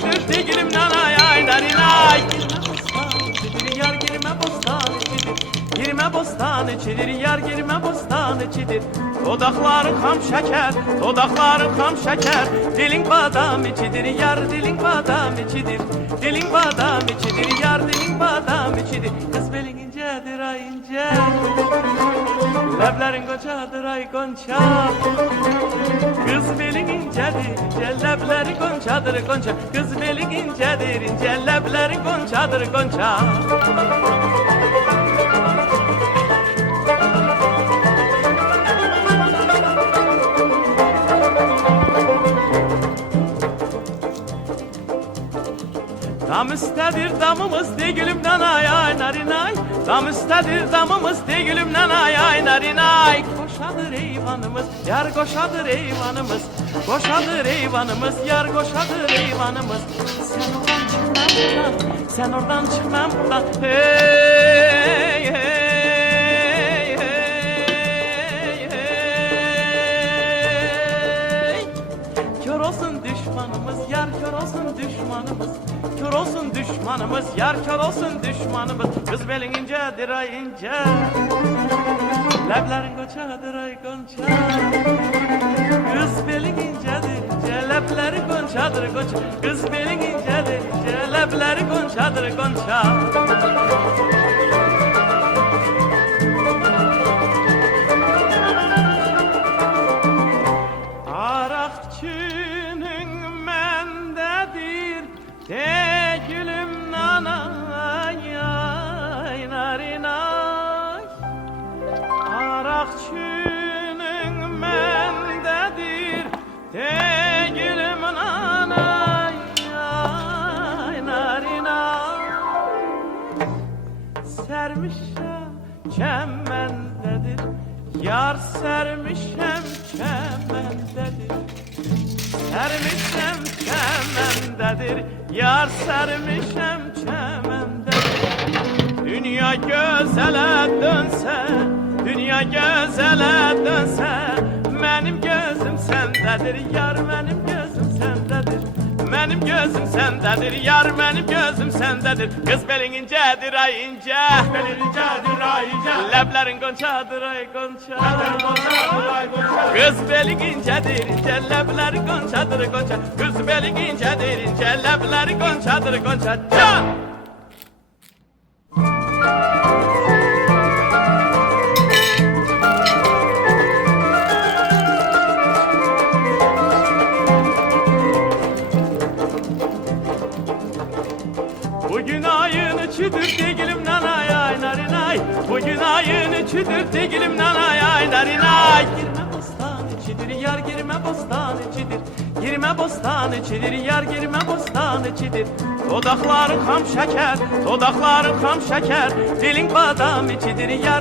içidir digilim nanay ay narinay. Girme bostan içidir, girme bostan içidir, yar girme bostan içidir. Dodakların ham şeker, dodakların ham şeker. Dilin badam içidir, yar dilin badam içidir. Dilin badam içidir, yar dilin badam içidir. Kız belin incedir ay ince, leblerin goncadır ay gonca. Kız belin incedir ince, lebleri goncadır gonca. Kız belin incedir ince, lebleri goncadır gonca. Dam üstedir damımız de gülümden ay ay narinay. Dam üstedir damımız de gülümden ay ay narinay. Koşadır eyvanımız, yar koşadır eyvanımız. Koşadır eyvanımız, yar koşadır eyvanımız. Sen oradan çık ben buradan. Hey hey hey hey. Kör olsun düşmanımız, yar kör olsun düşmanımız. Kör olsun düşmanımız, yar kör olsun düşmanımız. Kız belin incedir ay ince, leblerin goncadır ay gonca. Kız belin incedir ince, lebleri goncadır gonca. Kız belin incedir ince, lebleri goncadır gonca. Arakçının mendedir de gülüm nanay ay narinay. Arakçının mendedir de gülüm nanay ay narinay. Sermişem çemendedir, yar sermişem çemendedir. Sermişem çemendedir, yar sermişem çemendedir. Dünya gözele dönse, dünya gözele dönse, benim gözüm sendedir, yar benim gözüm sendedir. Benim gözüm sendedir, yar benim gözüm sendedir. Kız belin incedir ay ince, belin incedir ay ince. Leblerin goncadır ay gonca, leblerin goncadır ay gonca. Kız belin incedir ince, lebleri goncadır gonca. Kız belin incedir ince, lebleri goncadır gonca. Can! Bugün ayın içidir digilim nanay ay narinay. Bugün ayın içidir digilim nanay ay narinay. Girme bostan içidir, yar girme bostan içidir. Girme bostan içidir, yar girme bostan içidir. Dodakların ham şeker, dodakların ham şeker. Dilin badam içidir, yar